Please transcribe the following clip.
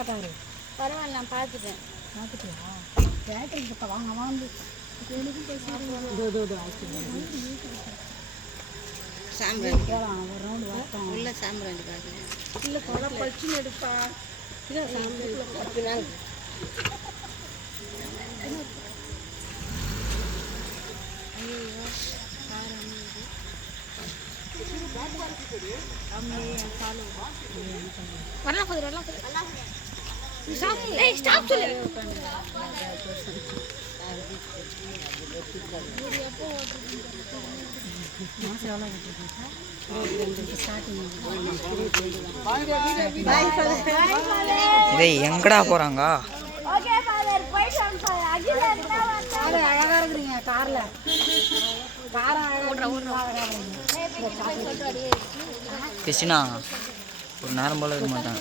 பார்த்தாரு. பரவாயில்ல, நான் பார்த்துட்டேன். பார்த்துட்டியா? தேட்டருக்கு இப்போ வாங்க வாங்க. சாம்பிராணி போகலாம், ஒரு ரவுண்டு வரட்டும். உள்ள சாம்பிராணி பார்க்குறேன். இல்லை கொலை பழிச்சுன்னு எடுப்பா. இல்லை சாம்பிராணி 10 நாள். எங்கடா போறாங்க? அழகா இருக்கிறீங்க கார்ல. கிருஷ்ணா ஒரு நேரம் போல இருக்க மாட்டான்.